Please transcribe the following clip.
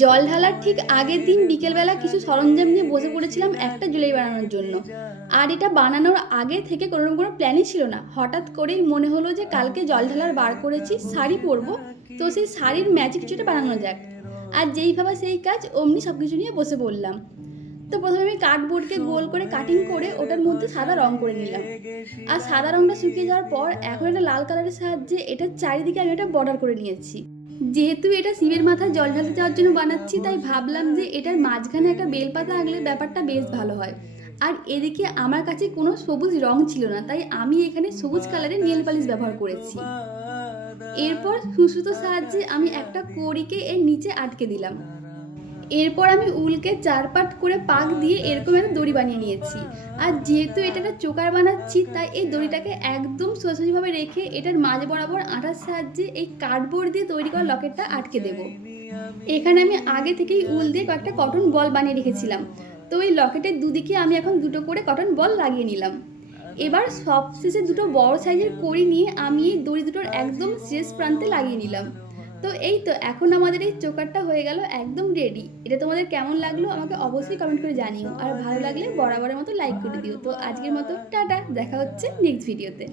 জল ঢালার ঠিক আগের দিন বিকেলবেলা কিছু সরঞ্জাম নিয়ে বসে পড়েছিলাম একটা জুয়েলারি বানানোর জন্য। আর এটা বানানোর আগে থেকে কোনোরকম কোনো প্ল্যানই ছিল না। হঠাৎ করেই মনে হলো যে কালকে জল ঢালার বার করেছি, শাড়ি পরবো, তো সেই শাড়ির ম্যাজিক কিছুটা বানানো যাক। আর যেই ভাবা সেই কাজ, অমনি সব কিছু নিয়ে বসে পড়লাম। তো প্রথমে আমি কার্ডবোর্ডকে গোল করে কাটিং করে ওটার মধ্যে সাদা রং করে নিলাম। আর সাদা রংটা শুকিয়ে যাওয়ার পর এখন একটা লাল কালারের সাহায্যে এটার চারিদিকে আমি একটা বর্ডার করে নিয়েছি। যেহেতু এটা শিবের মাথায় জল ঢালতে যাওয়ার জন্য বানাচ্ছি, তাই ভাবলাম যে এটার মাঝখানে একটা বেলপাতা আঁকলে ব্যাপারটা বেশ ভালো হয়। আর এদিকে আমার কাছে কোনো সবুজ রং ছিল না, তাই আমি এখানে সবুজ কালারের নেল পালিশ ব্যবহার করেছি। এরপর সুসুতোর সাহায্যে আমি একটা কড়িকে এর নিচে আটকে দিলাম। এরপর আমি উলকে ৪ পাট করে পাক দিয়ে এরকম একটা দড়ি বানিয়ে নিয়েছি। আর যেহেতু এটা একটা চোকার বানাচ্ছি, তাই এই দড়িটাকে একদম সোজাসুজিভাবে রেখে এটার মাঝ বরাবর আঠার সাহায্যে এই কার্ডবোর্ড দিয়ে তৈরি করা লকেটটা আটকে দেব। এখানে আমি আগে থেকেই উল দিয়ে কয়েকটা কটন বল বানিয়ে রেখেছিলাম। তো এই লকেটের দুদিকে আমি এখন দুটো করে কটন বল লাগিয়ে নিলাম। এবার সবশেষে দুটো বড় সাইজের কড়ি নিয়ে আমি এই দড়ি দুটোর একদম শেষ প্রান্তে লাগিয়ে নিলাম। তো এই তো এখন আমাদের এই চোকারটা হয়ে গেল একদম রেডি। এটা তোমাদের কেমন লাগলো আমাকে অবশ্যই কমেন্ট করে জানিও, আর ভালো লাগলে বরাবরের মতো লাইক করে দিও। তো আজকের মতো টাটা, দেখা হচ্ছে নেক্সট ভিডিওতে।